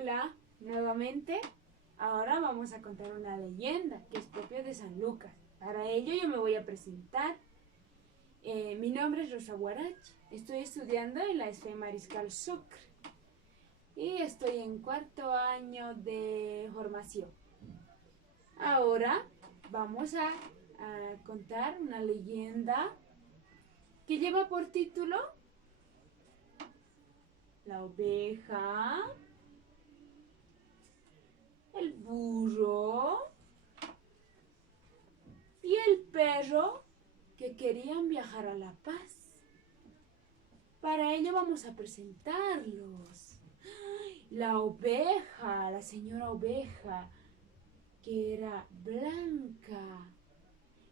Hola, nuevamente. Ahora vamos a contar una leyenda que es propia de San Lucas. Para ello yo me voy a presentar. Mi nombre es Rosa Guarach. Estoy estudiando en la ESFE Mariscal Sucre y estoy en cuarto año de formación. Ahora vamos a contar una leyenda que lleva por título La oveja, el burro y el perro que querían viajar a La Paz. Para ello vamos a presentarlos. La oveja, la señora oveja, que era blanca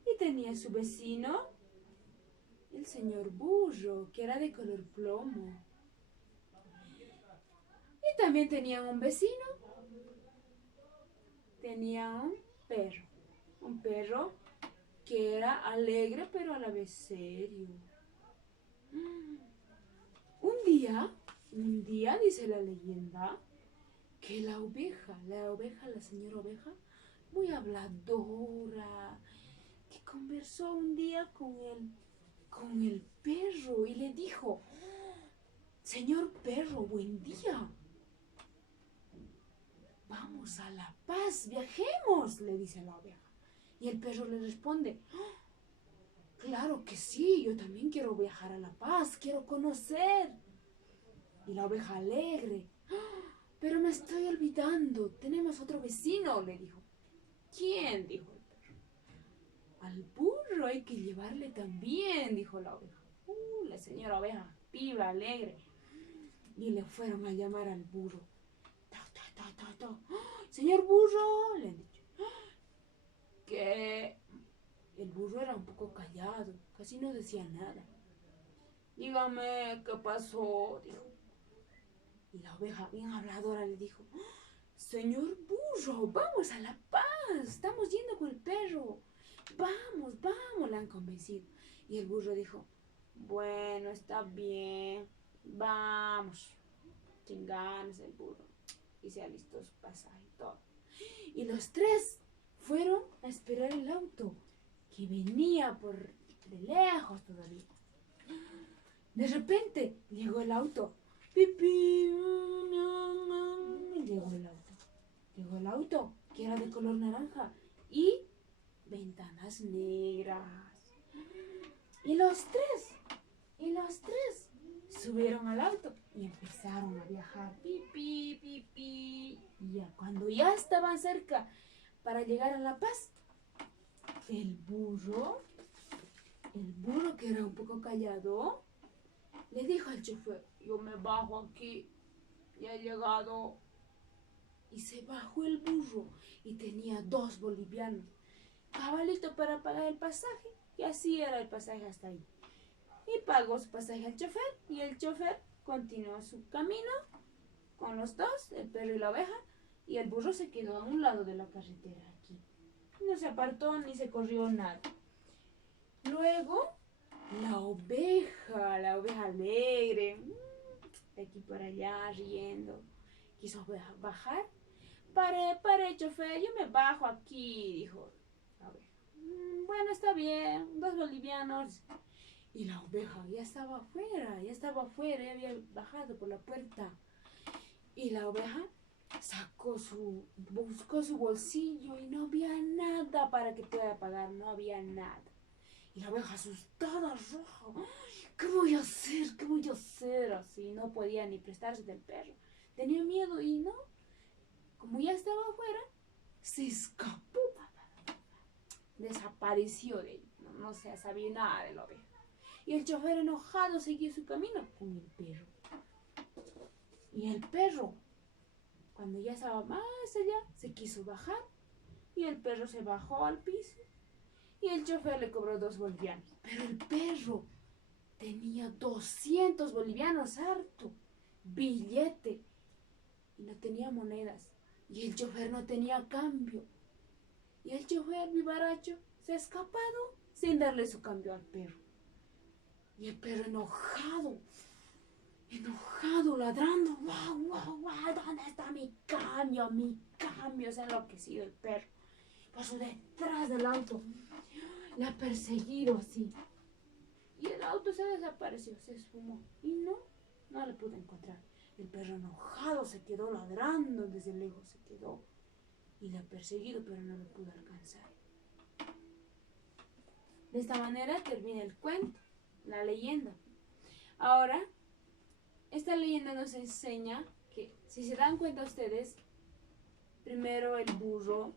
y tenía su vecino, el señor burro, que era de color plomo. Y también tenían un vecino, tenía un perro que era alegre pero a la vez serio. Un día dice la leyenda que la señora oveja, muy habladora, que conversó un día con el perro y le dijo: Señor perro, buen día. Vamos a La Paz, viajemos, le dice la oveja. Y el perro le responde: claro que sí, yo también quiero viajar a La Paz, quiero conocer. Y la oveja alegre: pero me estoy olvidando, tenemos otro vecino, le dijo. ¿Quién?, dijo el perro. Al burro hay que llevarle también, dijo la oveja. La señora oveja, piba, alegre. Y le fueron a llamar al burro. Ta, ta, ta, ta, ta. Señor burro, le han dicho. Que el burro era un poco callado, casi no decía nada. Dígame qué pasó, dijo. Y la oveja, bien habladora, le dijo: señor burro, vamos a La Paz, estamos yendo con el perro. Vamos, vamos, le han convencido. Y el burro dijo: bueno, está bien, vamos. Sin ganas el burro. Y se alistó su pasaje y todo. Y los tres fueron a esperar el auto, que venía por de lejos todavía. De repente llegó el auto. Pipi. Llegó el auto. Llegó el auto, que era de color naranja y ventanas negras. Y los tres subieron al auto y empezaron a viajar. Pipi, pipi. Y cuando ya estaban cerca para llegar a La Paz, el burro que era un poco callado, le dijo al chofer: yo me bajo aquí, ya he llegado. Y se bajó el burro y tenía 2 bolivianos, cabalito para pagar el pasaje, y así era el pasaje hasta ahí. Y pagó su pasaje al chofer y el chofer continuó su camino con los dos, el perro y la oveja, y el burro se quedó a un lado de la carretera aquí. No se apartó ni se corrió nada. Luego, la oveja alegre, de aquí por allá riendo, quiso bajar. Pare, chofer, yo me bajo aquí, dijo la oveja. Bueno, está bien, 2 bolivianos. Y la oveja ya estaba afuera, ya había bajado por la puerta. Y la oveja buscó su bolsillo y no había nada para que pueda pagar, no había nada. Y la oveja asustada, roja: ¿qué voy a hacer? ¿Qué voy a hacer? Así no podía ni prestarse del perro. Tenía miedo y no, como ya estaba afuera, se escapó. Desapareció de él. No se sabía nada de la oveja. Y el chofer enojado siguió su camino con el perro. Y el perro, cuando ya estaba más allá, se quiso bajar. Y el perro se bajó al piso. Y el chofer le cobró 2 bolivianos. Pero el perro tenía 200 bolivianos, harto. Billete. Y no tenía monedas. Y el chofer no tenía cambio. Y el chofer vivaracho se ha escapado sin darle su cambio al perro. Y el perro enojado enojado, ladrando. ¡Guau, guau, guau! ¿Dónde está mi cambio? Mi cambio. Se ha enloquecido el perro. Pasó detrás del auto. La ha perseguido así. Y el auto se desapareció, se esfumó. Y no le pude encontrar. El perro enojado se quedó ladrando desde lejos, se quedó. Y la ha perseguido, pero no lo pudo alcanzar. De esta manera termina el cuento, la leyenda. Ahora, esta leyenda nos enseña que, si se dan cuenta ustedes, primero el burro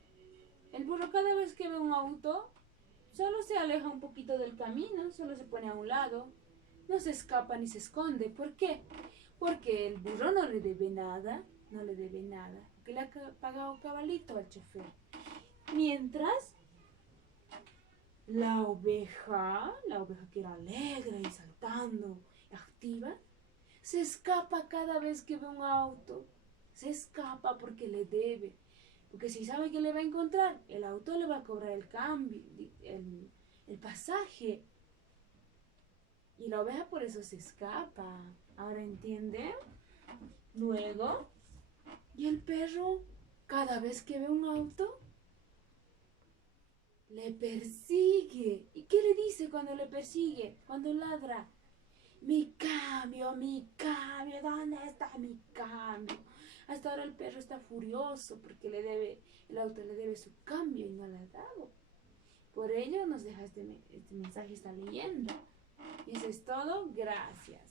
cada vez que ve un auto, solo se aleja un poquito del camino, solo se pone a un lado, no se escapa ni se esconde. ¿Por qué? Porque el burro no le debe nada, porque le ha pagado cabalito al chofer. Mientras la oveja que era alegre y saltando, activa, se escapa cada vez que ve un auto. Se escapa porque le debe. Porque si sabe que le va a encontrar, el auto le va a cobrar el cambio, el pasaje. Y la oveja por eso se escapa. ¿Ahora entienden? Luego, y el perro, cada vez que ve un auto, le persigue. ¿Y qué le dice cuando le persigue? Cuando ladra. Mi cambio, ¿dónde está mi cambio? Hasta ahora el perro está furioso porque el auto le debe su cambio y no le ha dado. Por ello nos deja este mensaje, esta leyenda. Y eso es todo. Gracias.